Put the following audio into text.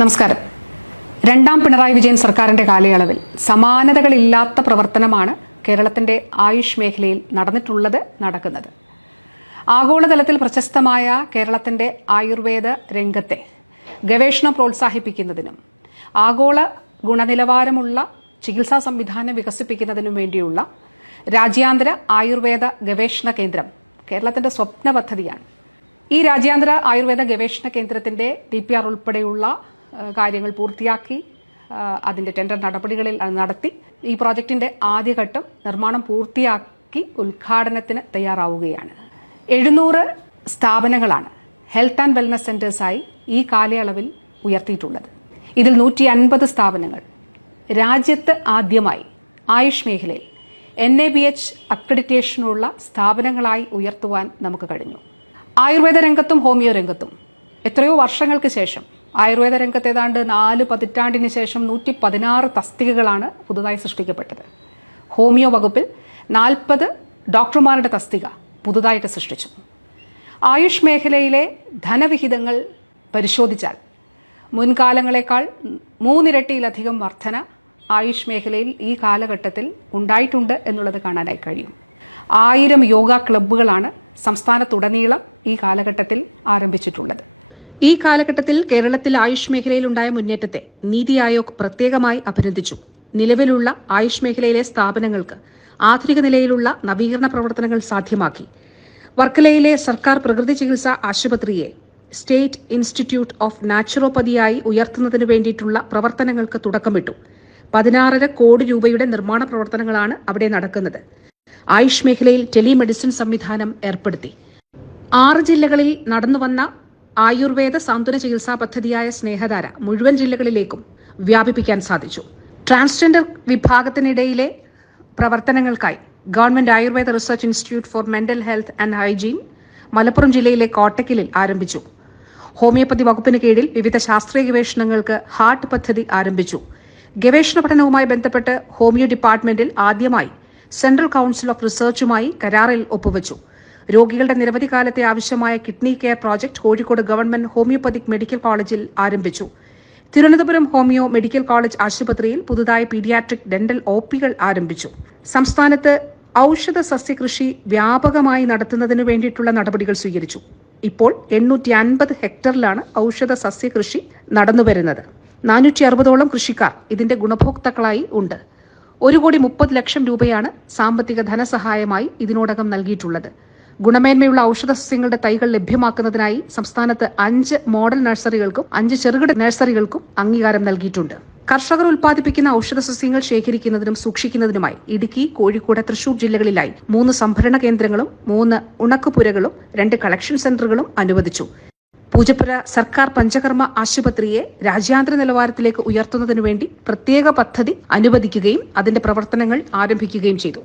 നമസ്കാരം. രണ്ടാം പിണറായി വിജയൻ സർക്കാരിന്റെ കാലയളവിൽ സമാനതകളില്ലാത്ത പ്രവർത്തനമാണ് കേരളത്തിന്റെ ആയുഷ് മേഖലയിൽ നടന്നിട്ടുള്ളത് നടക്കുന്നത്. ആഗോളതലത്തിൽ പ്രശസ്തമായ കേരളത്തിന്റെ ആയുർവേദ രംഗത്തെ ഗവേഷണം പ്രോത്സാഹിപ്പിക്കുന്നതിനും ആഗോള ഗുണനിലവാരമുള്ള ചികിത്സാ സംവിധാനം വികസിപ്പിക്കുന്നതിനും വേണ്ടിയുള്ള രാജ്യാന്തര ആയുർവേദ ഗവേഷണ കേന്ദ്രം കേരളത്തിന്റെ സ്വപ്ന പദ്ധതിയാണ്. ഈ രാജ്യാന്തര ആയുർവേദ ഗവേഷണ കേന്ദ്രത്തിന്റെ ഡി പി ആർ ഉൾപ്പെടെയുള്ള കാര്യങ്ങൾ പൂർത്തിയാക്കി അതിന്റെ ടെൻഡർ നടപടികളിൽ നടത്തി. ഈ പ്രോജക്റ്റിന്റെ ആദ്യഘട്ടം നിർമ്മാണം പൂർത്തിയാക്കി ഉദ്ഘാടനത്തിന് തയ്യാറാവുകയാണ്. എഴുന്നൂറ് സ്ഥാപനങ്ങളാണ് ഹെൽത്ത് ആൻഡ് വെൽനസ് സെന്റേഴ്സായി ഈ കാലയളവിൽ ഉയർത്തിയിട്ടുള്ളത്. ഇതിൽ നൂറ്റി അൻപത് സ്ഥാപനങ്ങൾ. രാജ്യത്ത് ആദ്യമായി ആയുഷ് മേഖലയിൽ എൻ എ ബി എച്ച് അക്രഡിറ്റേഷനുള്ള സ്ഥാപനങ്ങളായി ഉയർത്തുവാൻ നമുക്ക് കഴിഞ്ഞു. ആയുർവേദ രംഗത്തും ഹോമിയോ രംഗത്തും. എത്രയോ വർഷങ്ങൾക്ക് ശേഷം ആയുർവേദ രംഗത്ത് ഏതാണ്ട് നാല് പതിറ്റാണ്ടിന് ശേഷം നൂറ്റി പതിനാറ് തസ്തികകളാണ് പുതുതായി സൃഷ്ടിക്കപ്പെട്ടത്. ഹോമിയോ വകുപ്പിൽ നാൽപ്പത് ഡോക്ടർമാരുടെ തസ്തിക പുതുതായിട്ട് സൃഷ്ടിച്ചു. ആയുഷ് മേഖലയിലെ ധനവിഹിതങ്ങൾ പരിശോധിച്ചാൽ മുൻകാലങ്ങളെക്കാൾ മൂന്നിരട്ടിയിലധികം വർധന ആയുഷ് മേഖലയിൽ ഈ കാലഘട്ടത്തിൽ ഉണ്ടായിട്ടുണ്ട് എന്നുള്ളത് കാണാനായി കഴിയും. ആയിരം യോഗ ക്ലബ്ബുകളാണ് സംസ്ഥാനത്തുടനീളം ഈ കാലഘട്ടത്തിൽ ആരംഭിച്ചിട്ടുള്ളത്. ഈ കാലഘട്ടത്തിൽ കേരളത്തിൽ ആയുഷ് മേഖലയിൽ ഉണ്ടായ മുന്നേറ്റത്തെ നീതി ആയോഗ് പ്രത്യേകമായി അഭിനന്ദിച്ചു. നിലവിലുള്ള ആയുഷ് മേഖലയിലെ സ്ഥാപനങ്ങൾക്ക് ആധുനിക നിലയിലുള്ള നവീകരണ പ്രവർത്തനങ്ങൾ സാധ്യമാക്കി. വർക്കലയിലെ സർക്കാർ പ്രകൃതി ചികിത്സാ ആശുപത്രിയെ സ്റ്റേറ്റ് ഇൻസ്റ്റിറ്റ്യൂട്ട് ഓഫ് നാച്ചുറോപ്പതിയായി ഉയർത്തുന്നതിന് വേണ്ടിയിട്ടുള്ള പ്രവർത്തനങ്ങൾക്ക് തുടക്കമിട്ടു. പതിനാറര കോടി രൂപയുടെ നിർമ്മാണ പ്രവർത്തനങ്ങളാണ് അവിടെ നടക്കുന്നത്. ആയുഷ് മേഖലയിൽ ടെലിമെഡിസിൻ സംവിധാനം ഏർപ്പെടുത്തി. ആറ് ജില്ലകളിൽ നടന്നുവന്ന ആയുർവേദ സാന്ത്വന ചികിത്സാ പദ്ധതിയായ സ്നേഹധാര മുഴുവൻ ജില്ലകളിലേക്കും വ്യാപിപ്പിക്കാൻ സാധിച്ചു. ട്രാൻസ്ജെൻഡർ വിഭാഗത്തിനിടയിലെ പ്രവർത്തനങ്ങൾക്കായി government Ayurveda research institute for mental health and hygiene Malappuram ജില്ലയിലെ കോട്ടക്കലിൽ ആരംഭിച്ചു. ഹോമിയോപ്പതി വകുപ്പിന് കീഴിൽ വിവിധ ശാസ്ത്രീയ ഗവേഷണങ്ങൾക്ക് ഹാർട്ട് പദ്ധതി ആരംഭിച്ചു. ഗവേഷണ പഠനവുമായി ബന്ധപ്പെട്ട് ഹോമിയോ ഡിപ്പാർട്ട്മെന്റിൽ ആദ്യമായി സെൻട്രൽ കൌൺസിൽ ഓഫ് റിസർച്ചുമായി കരാറിൽ ഒപ്പുവച്ചു. രോഗികളുടെ നിരവധി കാലത്തെ ആവശ്യമായ kidney care project Kozhikode government homoeopathic medical കോളേജിൽ ആരംഭിച്ചു. തിരുവനന്തപുരം ഹോമിയോ മെഡിക്കൽ കോളേജ് ആശുപത്രിയിൽ പുതുതായി പീഡിയാട്രിക് ഡെന്റൽ ഒ പികൾ ആരംഭിച്ചു. സംസ്ഥാനത്ത് ഔഷധ സസ്യകൃഷി വ്യാപകമായി നടത്തുന്നതിന് വേണ്ടിയിട്ടുള്ള നടപടികൾ സ്വീകരിച്ചു. ഇപ്പോൾ എണ്ണൂറ്റി അൻപത് ഹെക്ടറിലാണ് ഔഷധ സസ്യകൃഷി നടന്നുവരുന്നത്. നാനൂറ്റി അറുപതോളം കൃഷിക്കാർ ഇതിന്റെ ഗുണഭോക്താക്കളായി ഉണ്ട്. ഒരു കോടി മുപ്പത് ലക്ഷം രൂപയാണ് സാമ്പത്തിക ധനസഹായമായി ഇതിനോടകം നൽകിയിട്ടുള്ളത്. ഗുണമേന്മയുള്ള ഔഷധ സസ്യങ്ങളുടെ തൈകൾ ലഭ്യമാക്കുന്നതിനായി സംസ്ഥാനത്ത് അഞ്ച് മോഡൽ നഴ്സറികൾക്കും അഞ്ച് ചെറുകിട നഴ്സറികൾക്കും അംഗീകാരം നൽകിയിട്ടുണ്ട്. കർഷകർ ഉൽപ്പാദിപ്പിക്കുന്ന ഔഷധ സസ്യങ്ങൾ ശേഖരിക്കുന്നതിനും സൂക്ഷിക്കുന്നതിനുമായി ഇടുക്കി കോഴിക്കോട് തൃശൂർ ജില്ലകളിലായി മൂന്ന് സംഭരണ കേന്ദ്രങ്ങളും മൂന്ന് ഉണക്കുപുരകളും രണ്ട് കളക്ഷൻ സെന്ററുകളും അനുവദിച്ചു. പൂജപ്പുര സർക്കാർ പഞ്ചകർമ്മ ആശുപത്രിയെ രാജ്യാന്തര നിലവാരത്തിലേക്ക് ഉയർത്തുന്നതിനു വേണ്ടി പ്രത്യേക പദ്ധതി അനുവദിക്കുകയും അതിന്റെ പ്രവർത്തനങ്ങൾ ആരംഭിക്കുകയും ചെയ്തു.